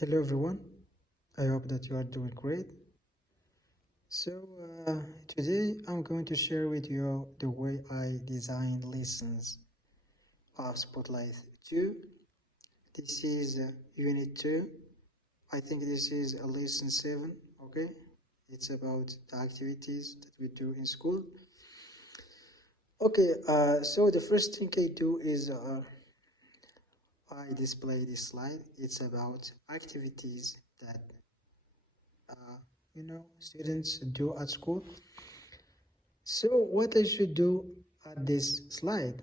Hello everyone, I hope that you are doing great. So today I'm going to share with you the way I design lessons of Spotlight 2. This is Unit 2. I think this is a lesson 7, okay? It's about the activities that we do in school. Okay, so the first thing I do is I display this slide. It's about activities that students do at school. So what I should do at this slide?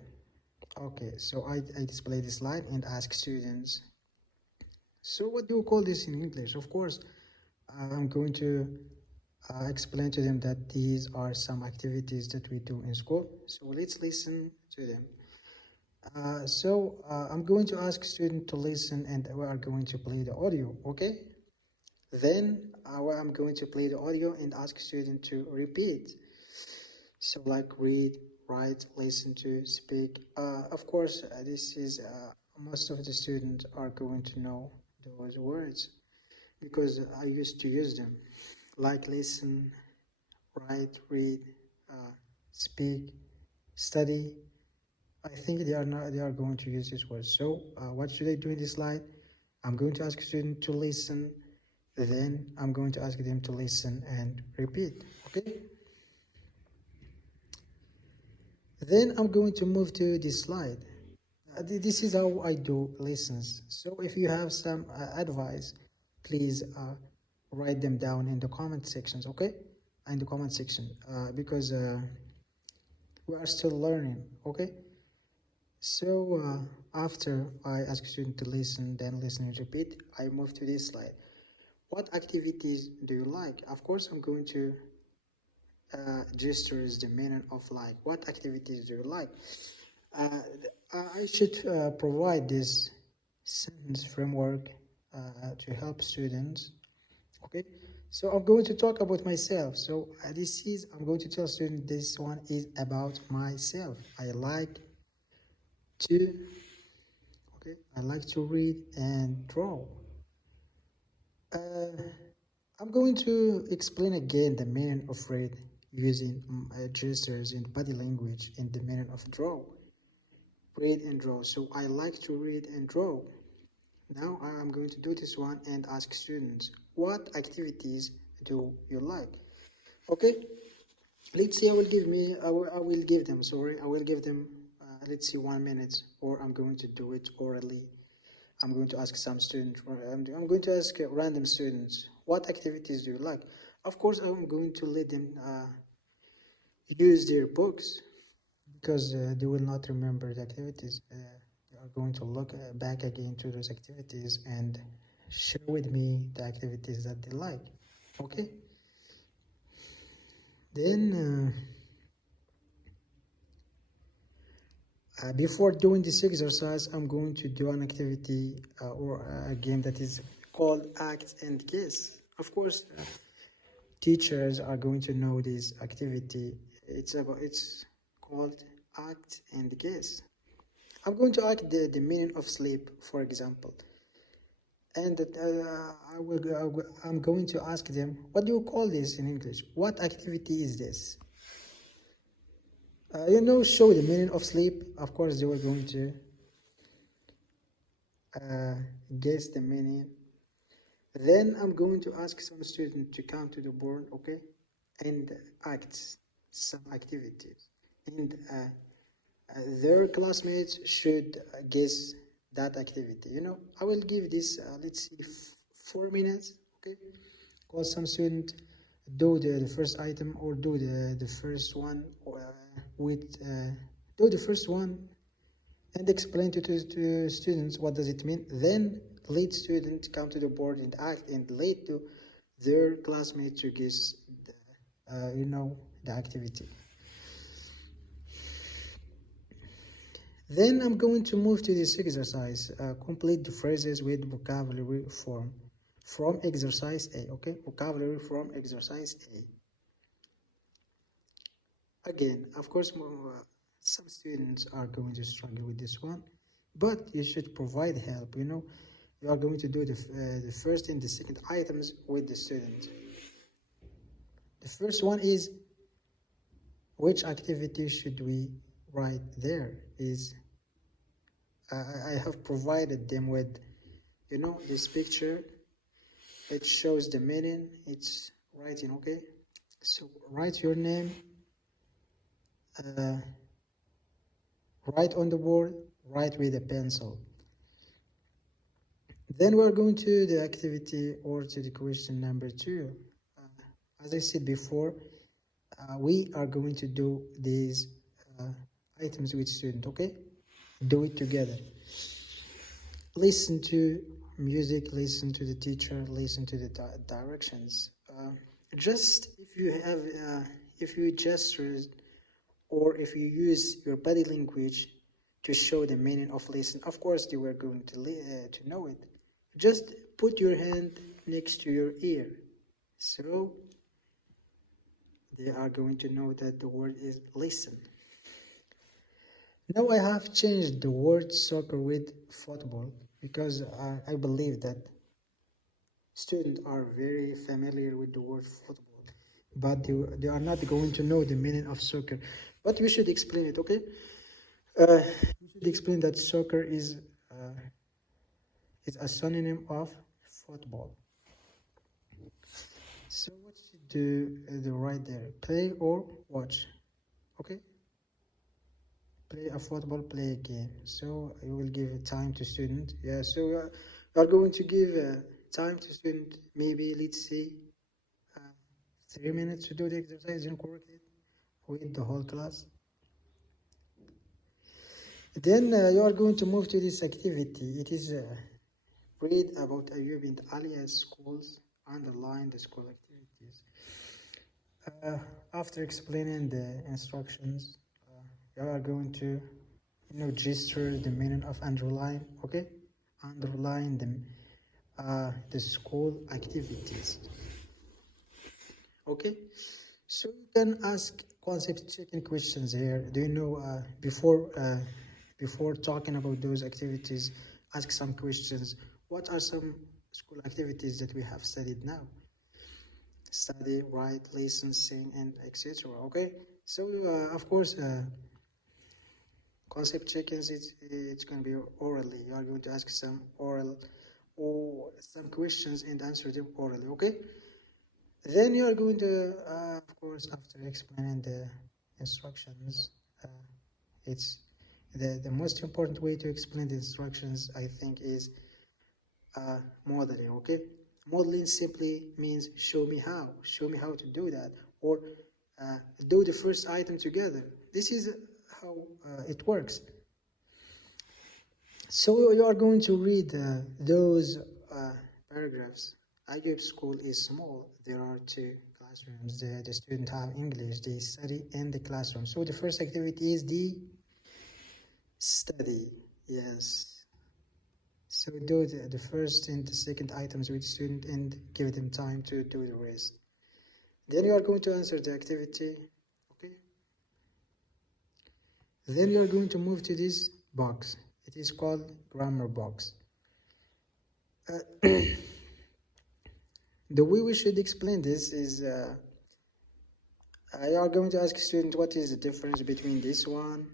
Okay, so I display this slide and ask students. So what do you call this in English? Of course, I'm going to explain to them that these are some activities that we do in school. So let's listen to them. I'm going to ask students to listen and we are going to play the audio, okay? Then I'm going to play the audio and ask students to repeat. So like read, write, listen to, speak. Of course, this is most of the students are going to know those words because I used to use them. Like listen, write, read, speak, study. I think they are not. They are going to use these words. So what should I do in this slide? I'm going to ask students to listen. Then I'm going to ask them to listen and repeat. Okay. Then I'm going to move to this slide. This is how I do lessons. So if you have some advice, please write them down in the comment sections, okay? In the comment section, because we are still learning, okay? So after I ask students to listen, then listen and repeat, I move to this slide. What activities do you like? Of course, I'm going to gestures the meaning of like. What activities do you like? Uh, I should provide this sentence framework to help students. Okay, so I'm going to talk about myself. So I'm going to tell students this one is about myself. To, I like to read and draw. I'm going to explain again the meaning of read using gestures and body language and the meaning of draw. Read and draw. So I like to read and draw. Now I'm going to do this one and ask students, what activities do you like? Okay, let's see, I will give them, let's see, 1 minute, or I'm going to do it orally. I'm going to ask some students, or I'm going to ask random students, what activities do you like? Of course, I'm going to let them use their books because they will not remember the activities. They are going to look back again to those activities and share with me the activities that they like. Okay. Then before doing this exercise, I'm going to do an activity or a game that is called Act and Guess. Of course, teachers are going to know this activity. It's called Act and Guess. I'm going to ask the meaning of sleep, for example. And I'm going to ask them, what do you call this in English? What activity is this? Show the meaning of sleep. Of course, they were going to guess the meaning. Then I'm going to ask some students to come to the board, okay, and act some activities. And their classmates should guess that activity. I will give this, let's see, 4 minutes, okay? Call some student, do the first item or do the first one do the first one and explain to students what does it mean. Then lead students come to the board and act and lead to their classmates to guess the activity. Then I'm going to move to this exercise. Complete the phrases with vocabulary form from exercise A. Okay, vocabulary from exercise A. Again, of course, some students are going to struggle with this one, but you should provide help. You are going to do the first and the second items with the student. The first one is, which activity should we write there? Is I have provided them with, this picture. It shows the meaning. It's writing, okay? So write your name, write on the board, write with a pencil. Then we're going to the activity or to the question number 2. As I said before, we are going to do these items with student, okay? Do it together. Listen to music, listen to the teacher, listen to the directions. Just if you gestures or if you use your body language to show the meaning of listen, of course they were going to know it. Just put your hand next to your ear, so they are going to know that the word is listen. Now I have changed the word soccer with football because I believe that students are very familiar with the word football, but they are not going to know the meaning of soccer. But you should explain it, okay? You should explain that soccer is a synonym of football. So what should do right there? Play or watch? Okay. Play a football, play a game. So you will give time to student. Yeah. So you are going to give time to student. Maybe let's say 3 minutes to do the exercise and correct it with the whole class. Then you are going to move to this activity. It is read about Ayub and Alia's schools, underline the school activities. After explaining the instructions, you are going to gesture the meaning of underline, okay? Underline the school activities, okay? So you can ask concept checking questions here. Do you know, before talking about those activities, ask some questions. What are some school activities that we have studied now? Study, write, listen, sing, and etc. Okay, so of course, concept check-ins, it's going to be orally. You are going to ask some oral or some questions and answer them orally. Okay, then you are going to of course, after explaining the instructions, it's the most important way to explain the instructions, I think, is modeling. Okay, modeling simply means show me how to do that, or do the first item together. This is how it works. So you are going to read those paragraphs. Ayub school is small. There are 2 classrooms. The students have English. They study in the classroom. So the first activity is the study. Yes. So do the first and the second items with student and give them time to do the rest. Then you are going to answer the activity, okay? Then you are going to move to this box. It is called grammar box. The way we should explain this is you are going to ask student what is the difference between this one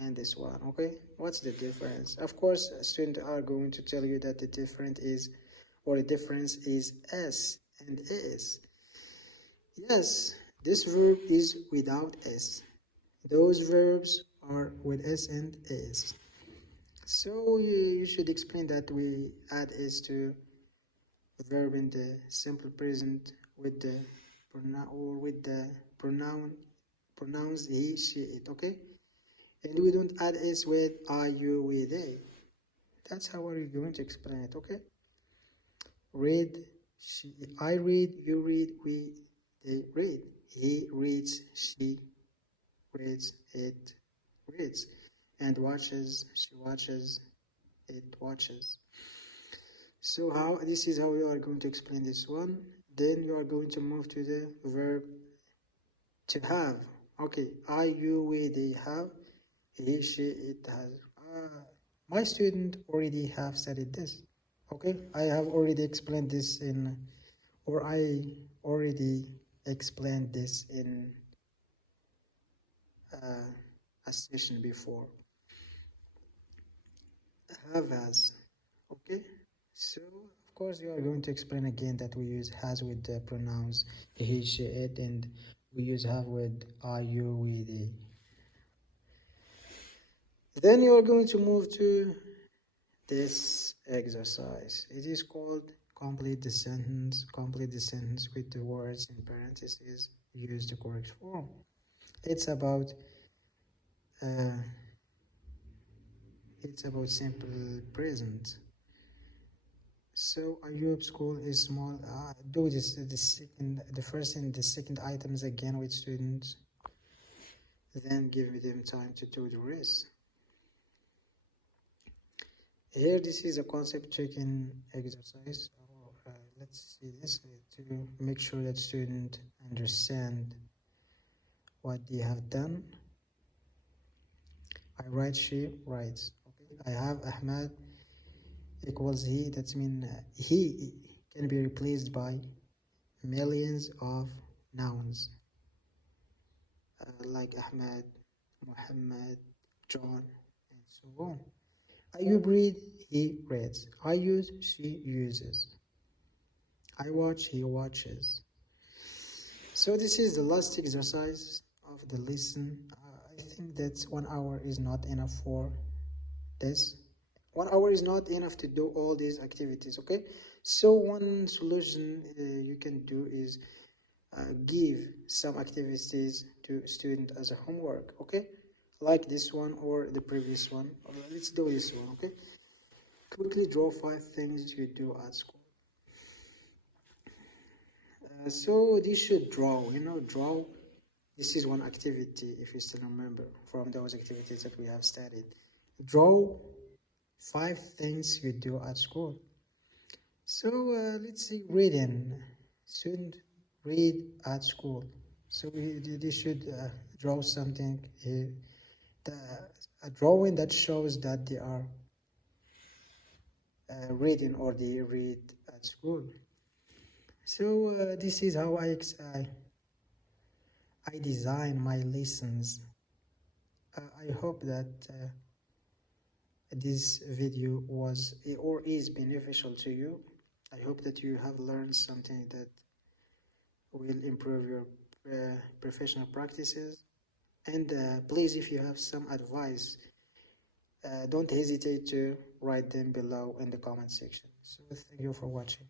and this one, okay? What's the difference? Of course, students are going to tell you that the difference is S and is. Yes, this verb is without S. Those verbs are with S and is. So you should explain that we add S to verb in the simple present with the pronoun or with the pronouns he, she, it, okay? And we don't add S with I, you, we, they. That's how we're going to explain it, okay? Read, I read, you read, we, they read. He reads, she reads, it reads. And watches, she watches, it watches. So this is how we are going to explain this one. Then you are going to move to the verb to have. Okay, I, you, we, they have. He, she, it has. My student already have studied this. Okay, I have already explained this in, or I already explained this in a session before. Have as. Okay, so of course you are going to explain again that we use has with the pronouns he, she, it, and we use have with I, you, we, they. Then you are going to move to this exercise. It is called complete the sentence. Complete the sentence with the words in parentheses. Use the correct form. It's about uh, simple present. So Ayub school is small. Do this the first and the second items again with students. Then give them time to do the rest. Here, this is a concept checking exercise. Let's see this to make sure that students understand what they have done. I write, she writes. Okay. I have Ahmad equals he. That means he can be replaced by millions of nouns like Ahmad, Muhammad, John, and so on. Ayub read, he reads. I use, she uses. I watch, he watches. So this is the last exercise of the lesson. I think that 1 hour is not enough for this. 1 hour is not enough to do all these activities, okay? So one solution you can do is give some activities to student as a homework, okay? Like this one or the previous one. Let's do this one, okay? Quickly draw 5 things you do at school. So this should draw, draw. This is one activity, if you still remember, from those activities that we have studied. Draw 5 things you do at school. So let's see, reading. Student read at school. So they should draw something here. A drawing that shows that they are reading or they read at school. So this is how I design my lessons. I hope that this video was or is beneficial to you. I hope that you have learned something that will improve your professional practices. And please, if you have some advice, don't hesitate to write them below in the comment section. So thank you for watching.